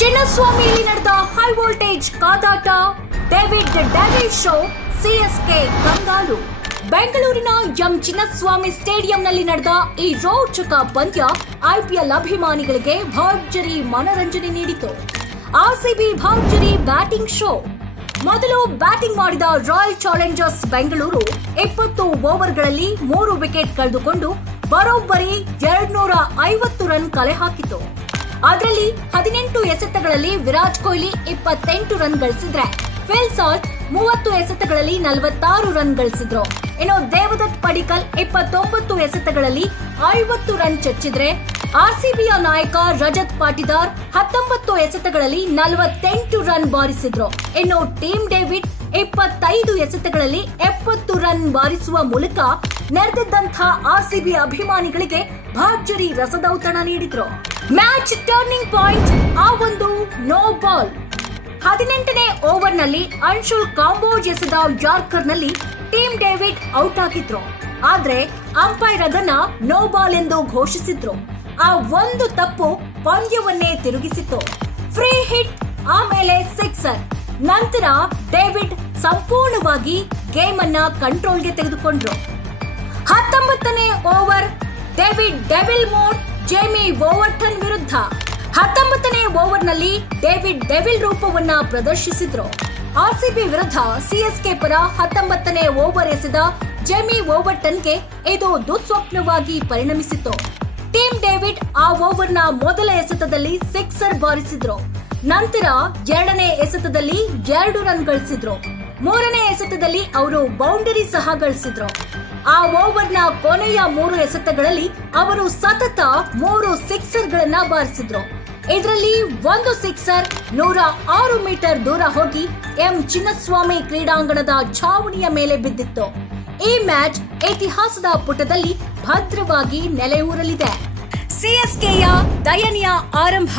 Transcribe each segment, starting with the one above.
ಚಿನ್ನಸ್ವಾಮಿಯಲ್ಲಿ ನಡೆದ high voltage ಕಾದಾಟ, David devil show, CSK ಕಂಗಾಲು. ಬೆಂಗಳೂರಿನ ಎಂ ಚಿನ್ನಸ್ವಾಮಿ ಸ್ಟೇಡಿಯಂನಲ್ಲಿ ನಡೆದ ಈ ರೋಚಕ ಪಂದ್ಯ ಐಪಿಎಲ್ ಅಭಿಮಾನಿಗಳಿಗೆ ಭರ್ಜರಿ ಮನರಂಜನೆ ನೀಡಿತು. ಆರ್ಸಿಬಿ ಭರ್ಜರಿ ಬ್ಯಾಟಿಂಗ್ ಶೋ. ಮೊದಲು ಬ್ಯಾಟಿಂಗ್ ಮಾಡಿದ ರಾಯಲ್ ಚಾಲೆಂಜರ್ಸ್ ಬೆಂಗಳೂರು 20 ಓವರ್ಗಳಲ್ಲಿ 3 ವಿಕೆಟ್ ಕಳೆದುಕೊಂಡು ಬರೋಬ್ಬರಿ 250 ರನ್ ಕಲೆ ಹಾಕಿತು. ಅದರಲ್ಲಿ 18 ಎಸೆತಗಳಲ್ಲಿ ವಿರಾಟ್ ಕೊಹ್ಲಿ 28 ರನ್ ಗಳಿಸಿದ್ರೆ, ಫಿಲ್ ಸಾಲ್ಟ್ 30 ಎಸೆತಗಳಲ್ಲಿ 46 ರನ್ ಗಳಿಸಿದ್ರು. ಇನ್ನು ದೇವದತ್ ಪಡಿಕ್ಕಲ್ 29 ಎಸೆತಗಳಲ್ಲಿ 50 ರನ್ ಚಚ್ಚಿದ್ರೆ, ಆರ್ಸಿಬಿಯ ನಾಯಕ ರಜತ್ ಪಾಟಿದಾರ್ 19 ಎಸೆತಗಳಲ್ಲಿ 48 ರನ್ ಬಾರಿಸಿದ್ರು. ಇನ್ನು ಟೀಮ್ ಡೇವಿಡ್ 25 ಎಸೆತಗಳಲ್ಲಿ 70 ರನ್ ಬಾರಿಸುವ ಮೂಲಕ ನೆರೆದಿದ್ದಂಥ ಆರ್ಸಿಬಿ ಅಭಿಮಾನಿಗಳಿಗೆ ಭರ್ಜರಿ ರಸದೌತಣ ನೀಡಿದ್ರು. ಮ್ಯಾಚ್ ಟರ್ನಿಂಗ್ ಪಾಯಿಂಟ್ ಆ ಒಂದು ನೋ ಬಾಲ್. 18ನೇ ಓವರ್ನಲ್ಲಿ ಅನ್ಶುಲ್ ಕಾಂಬೋಜ್ ಎಸೆದ ಯಾರ್ಕರ್ನಲ್ಲಿ ಟೀಮ್ ಡೇವಿಡ್ ಔಟ್ ಆಗಿದ್ರು. ಆದ್ರೆ ಅಂಪೈರ್ ಅದನ್ನ ನೋ ಬಾಲ್ ಎಂದು ಘೋಷಿಸಿದ್ರು. ಆ ಒಂದು ತಪ್ಪು ಪಂದ್ಯವನ್ನೇ ತಿರುಗಿಸಿತ್ತು. ಫ್ರೀ ಹಿಟ್, ಆಮೇಲೆ ಸಿಕ್ಸರ್. ನಂತರ ಡೇವಿಡ್ ಸಂಪೂರ್ಣವಾಗಿ ಗೇಮ್ ಅನ್ನ ಕಂಟ್ರೋಲ್ಗೆ ತೆಗೆದುಕೊಂಡ್ರು. 19ನೇ over David devil mode Jamie Overton ವಿರುದ್ಧ. 19ನೇ ಓವರ್ನಲ್ಲಿ ಡೇವಿಡ್ ಡೆವಿಲ್ ರೂಪವನ್ನ ಪ್ರದರ್ಶಿಸಿದ್ರು. ಆರ್ಸಿಬಿ ವಿರುದ್ಧ ಸಿಎಸ್ಕೆ ಪರ 19ನೇ ಓವರ್ ಎಸೆದ ಜೇಮಿ ಓವರ್ಟನ್ಗೆ ಇದು ದುಸ್ವಪ್ನವಾಗಿ ಪರಿಣಮಿಸಿತು. ಟೀಮ್ ಡೇವಿಡ್ ಆ ಓವರ್ನ ಮೊದಲ ಎಸೆತದಲ್ಲಿ ಸಿಕ್ಸರ್ ಬಾರಿಸಿದ್ರು. ನಂತರ 2ನೇ ಎಸೆತದಲ್ಲಿ 2 ರನ್ ಗಳಿಸಿದ್ರು. 3ನೇ ಎಸೆತದಲ್ಲಿ ಅವರು ಬೌಂಡರಿ ಸಹ ಗಳಿಸಿದ್ರು. ಆ ಓವರ್ನ ಕೊನೆಯ 3 ಎಸೆತಗಳಲ್ಲಿ ಅವರು ಸತತ 3 ಸಿಕ್ಸರ್ಗಳನ್ನ ಬಾರಿಸಿದ್ರು. ಇದರಲ್ಲಿ ಒಂದು ಸಿಕ್ಸರ್ 106 ಮೀಟರ್ ದೂರ ಹೋಗಿ ಎಂ ಚಿನ್ನಸ್ವಾಮಿ ಕ್ರೀಡಾಂಗಣದ ಛಾವಣಿಯ ಮೇಲೆ ಬಿದ್ದಿತ್ತು. ಈ ಮ್ಯಾಚ್ ಇತಿಹಾಸದ ಪುಟದಲ್ಲಿ ಭದ್ರವಾಗಿ ನೆಲೆಯೂರಲಿದೆ. ಸಿಎಸ್ಕೆಯ ದಯನೀಯ ಆರಂಭ.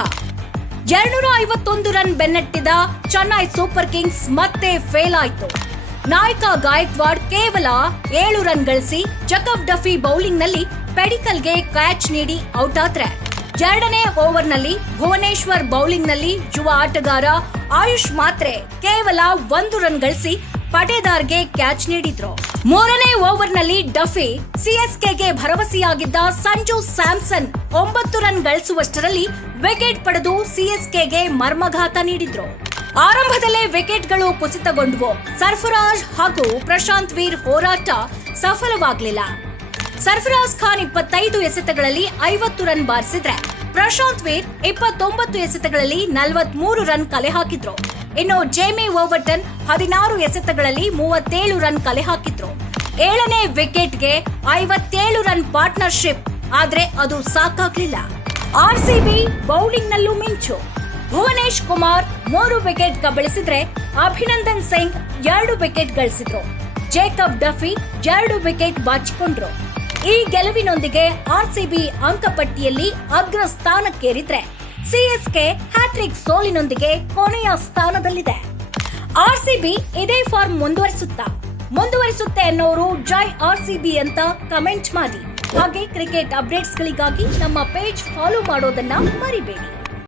251 ರನ್ ಬೆನ್ನಟ್ಟಿದ ಚೆನ್ನೈ ಸೂಪರ್ ಕಿಂಗ್ಸ್ ಮತ್ತೆ ಫೇಲ್ ಆಯಿತು. ನಾಯಕ ಗಾಯಕ್ವಾಡ್ ಕೇವಲ 7 ರನ್ ಗಳಿಸಿ ಜಕಬ್ ಡಫಿ ಬೌಲಿಂಗ್ನಲ್ಲಿ ಪೆಡಿಕಲ್ಗೆ ಕ್ಯಾಚ್ ನೀಡಿ ಔಟ್ ಆದ್ರೆ, 2ನೇ ಓವರ್ನಲ್ಲಿ ಭುವನೇಶ್ವರ್ ಬೌಲಿಂಗ್ನಲ್ಲಿ ಯುವ ಆಟಗಾರ ಆಯುಷ್ ಮಾತ್ರೆ ಕೇವಲ 1 ರನ್ ಗಳಿಸಿ ಪಟೇದಾರ್ಗೆ ಕ್ಯಾಚ್ ನೀಡಿದ್ರು. 3ನೇ ಓವರ್ನಲ್ಲಿ ಡಫಿ ಸಿಎಸ್ಕೆಗೆ ಭರವಸೆಯಾಗಿದ್ದ ಸಂಜು ಸ್ಯಾಮ್ಸನ್ 9 ರನ್ ಗಳಿಸುವಷ್ಟರಲ್ಲಿ ವಿಕೆಟ್ ಪಡೆದು ಸಿಎಸ್ಕೆಗೆ ಮರ್ಮಘಾತ ನೀಡಿದ್ರು. ಆರಂಭದಲ್ಲೇ ವಿಕೆಟ್ಗಳು ಕುಸಿತಗೊಂಡವು. ಸರ್ಫರಾಜ್ ಹಾಗೂ ಪ್ರಶಾಂತ್ ವೀರ್ ಹೋರಾಟ ಸಫಲವಾಗಲಿಲ್ಲ. ಸರ್ಫರಾಜ್ ಖಾನ್ 25 ಎಸೆತಗಳಲ್ಲಿ 50 ರನ್ ಬಾರಿಸಿದ್ರೆ, ಪ್ರಶಾಂತ್ ವೀರ್ 29 ಎಸೆತಗಳಲ್ಲಿ 43 ರನ್ ಕಲೆ ಹಾಕಿದ್ರು. ಇನ್ನು ಜೇಮಿ ಓವರ್ಟನ್ 16 ಎಸೆತಗಳಲ್ಲಿ 37 ರನ್ ಕಲೆ ಹಾಕಿದ್ರು. 7ನೇ ವಿಕೆಟ್ಗೆ 57 ರನ್ ಪಾರ್ಟ್ನರ್ಶಿಪ್, ಆದ್ರೆ ಅದು ಸಾಕಾಗ್ಲಿಲ್ಲ. ಆರ್ಸಿಬಿ ಬೌಲಿಂಗ್ ನಲ್ಲೂ ಮಿಂಚು. ಭುವನೇಶ್ ಕುಮಾರ್ 3 ವಿಕೆಟ್ ಕಬಳಿಸಿದ್ರೆ, ಅಭಿನಂದನ್ ಸಿಂಗ್ 2 ವಿಕೆಟ್ ಗಳಿಸಿದ್ರು. ಜೇಕಬ್ ಡಫಿ 2 ವಿಕೆಟ್ ಬಾಚಿಕೊಂಡ್ರು. ಈ ಗೆಲುವಿನೊಂದಿಗೆ ಆರ್ಸಿಬಿ ಅಂಕಪಟ್ಟಿಯಲ್ಲಿ ಅಗ್ರ ಸ್ಥಾನಕ್ಕೇರಿದ್ರೆ, ಸಿಎಸ್ಕೆ ಹ್ಯಾಟ್ರಿಕ್ ಸೋಲಿನೊಂದಿಗೆ ಕೊನೆಯ ಸ್ಥಾನದಲ್ಲಿದೆ. ಆರ್ಸಿಬಿ ಇದೇ ಫಾರ್ಮ್ ಮುಂದುವರಿಸುತ್ತೆ ಅನ್ನೋರು ಜೈ ಆರ್ಸಿಬಿ ಅಂತ ಕಮೆಂಟ್ ಮಾಡಿ. ಹಾಗೆ ಕ್ರಿಕೆಟ್ ಅಪ್ಡೇಟ್ಸ್ಗಳಿಗಾಗಿ ನಮ್ಮ ಪೇಜ್ ಫಾಲೋ ಮಾಡೋದನ್ನ ಮರಿಬೇಡಿ.